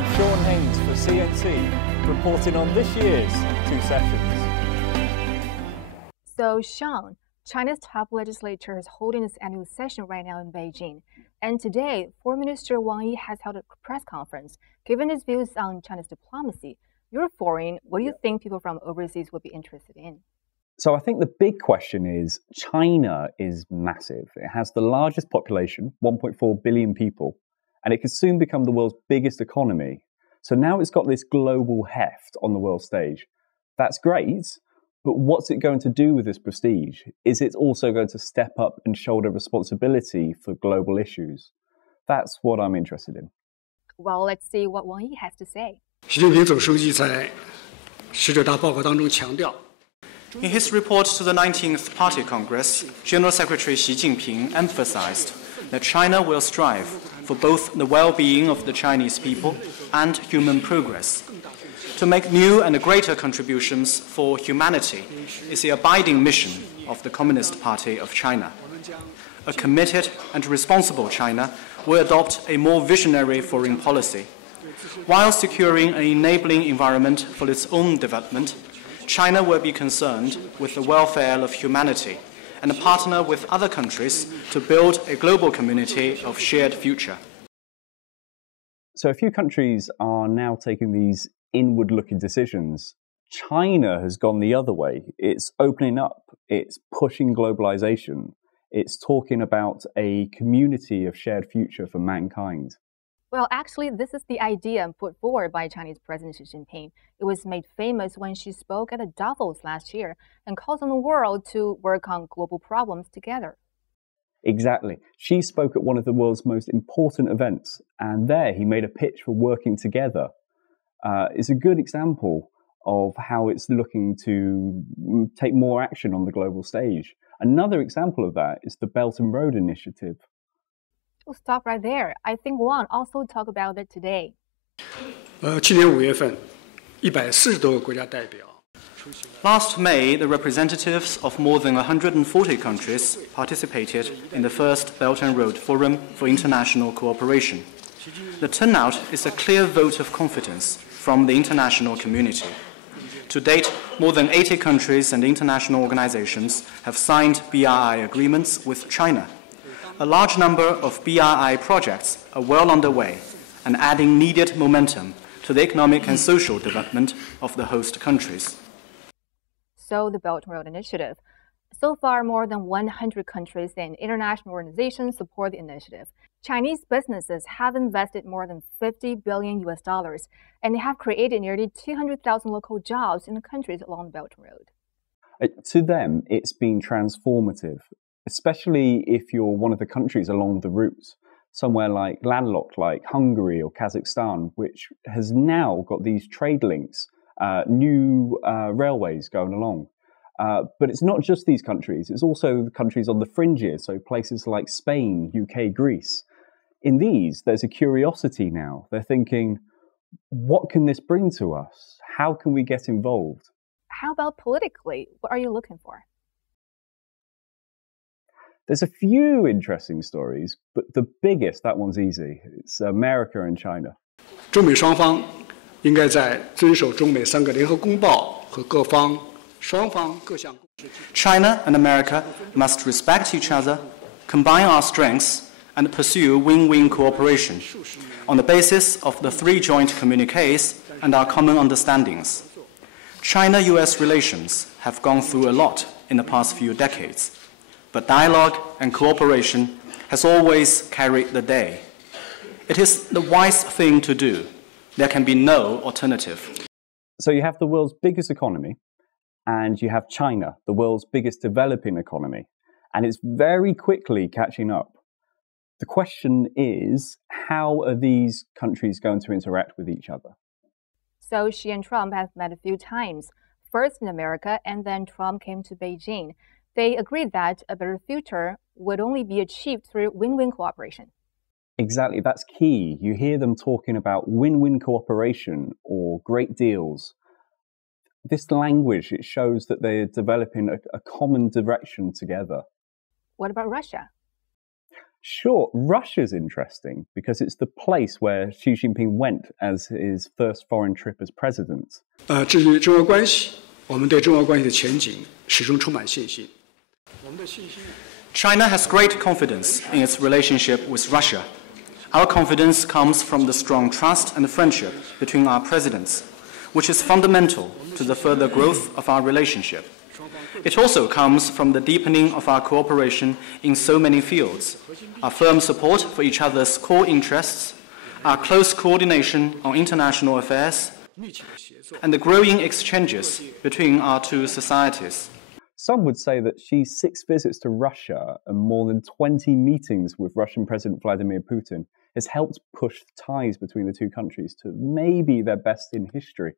I'm Sean Haynes for CNC, reporting on this year's two sessions. So, Sean, China's top legislature is holding its annual session right now in Beijing. And today, Foreign Minister Wang Yi has held a press conference, giving his views on China's diplomacy. You're foreign. What do you think people from overseas would be interested in? So I think the big question is China is massive. It has the largest population, 1.4 billion people, and it could soon become the world's biggest economy. So now it's got this global heft on the world stage. That's great, but what's it going to do with this prestige? Is it also going to step up and shoulder responsibility for global issues? That's what I'm interested in. Well, let's see what Wang Yi has to say. 习近平总书记在十九大报告当中强调。 In his report to the 19th Party Congress, General Secretary Xi Jinping emphasized that China will strive for both the well-being of the Chinese people and human progress. To make new and greater contributions for humanity is the abiding mission of the Communist Party of China. A committed and responsible China will adopt a more visionary foreign policy. While securing an enabling environment for its own development, China will be concerned with the welfare of humanity and partner with other countries to build a global community of shared future. So a few countries are now taking these inward-looking decisions. China has gone the other way. It's opening up. It's pushing globalization. It's talking about a community of shared future for mankind. Well, actually, this is the idea put forward by Chinese President Xi Jinping. It was made famous when she spoke at Davos last year and called on the world to work on global problems together. Exactly. She spoke at one of the world's most important events, and there he made a pitch for working together. It's a good example of how it's looking to take more action on the global stage. Another example of that is the Belt and Road Initiative. We'll stop right there. I think Wang also talked about it today. 去年5月份，140多个国家代表。 Last May, the representatives of more than 140 countries participated in the first Belt and Road Forum for International Cooperation. The turnout is a clear vote of confidence from the international community. To date, more than 80 countries and international organizations have signed BRI agreements with China. A large number of BRI projects are well underway and adding needed momentum to the economic and social development of the host countries. So the Belt and Road Initiative. So far, more than 100 countries and international organizations support the initiative. Chinese businesses have invested more than 50 billion US dollars, and they have created nearly 200,000 local jobs in the countries along the Belt and Road. To them, it's been transformative, especially if you're one of the countries along the route, somewhere like landlocked like Hungary or Kazakhstan, which has now got these trade links, new railways going along. But it's not just these countries, it's also the countries on the fringes, so places like Spain, UK, Greece. In these, there's a curiosity now. They're thinking, what can this bring to us? How can we get involved? How about politically? What are you looking for? There's a few interesting stories, but the biggest, that one's easy. It's America and China. 中美双方应该在遵守中美3个联合公报和双方各项。 China and America must respect each other, combine our strengths, and pursue win-win cooperation on the basis of the 3 joint communiques and our common understandings. China-US relations have gone through a lot in the past few decades, but dialogue and cooperation has always carried the day. It is the wise thing to do. There can be no alternative. So you have the world's biggest economy, and you have China, the world's biggest developing economy, and it's very quickly catching up. The question is, how are these countries going to interact with each other? So Xi and Trump have met a few times, first in America, and then Trump came to Beijing. They agreed that a better future would only be achieved through win-win cooperation. Exactly, that's key. You hear them talking about win-win cooperation or great deals. This language, it shows that they're developing a common direction together. What about Russia? Sure, Russia's interesting because it's the place where Xi Jinping went as his first foreign trip as president. 至于中俄关系，我们对中俄关系的前景始终充满信心。我们的信心。China has great confidence in its relationship with Russia. Our confidence comes from the strong trust and friendship between our presidents, which is fundamental to the further growth of our relationship. It also comes from the deepening of our cooperation in so many fields, our firm support for each other's core interests, our close coordination on international affairs, and the growing exchanges between our two societies. Some would say that Xi's 6 visits to Russia and more than 20 meetings with Russian President Vladimir Putin has helped push ties between the two countries to maybe their best in history.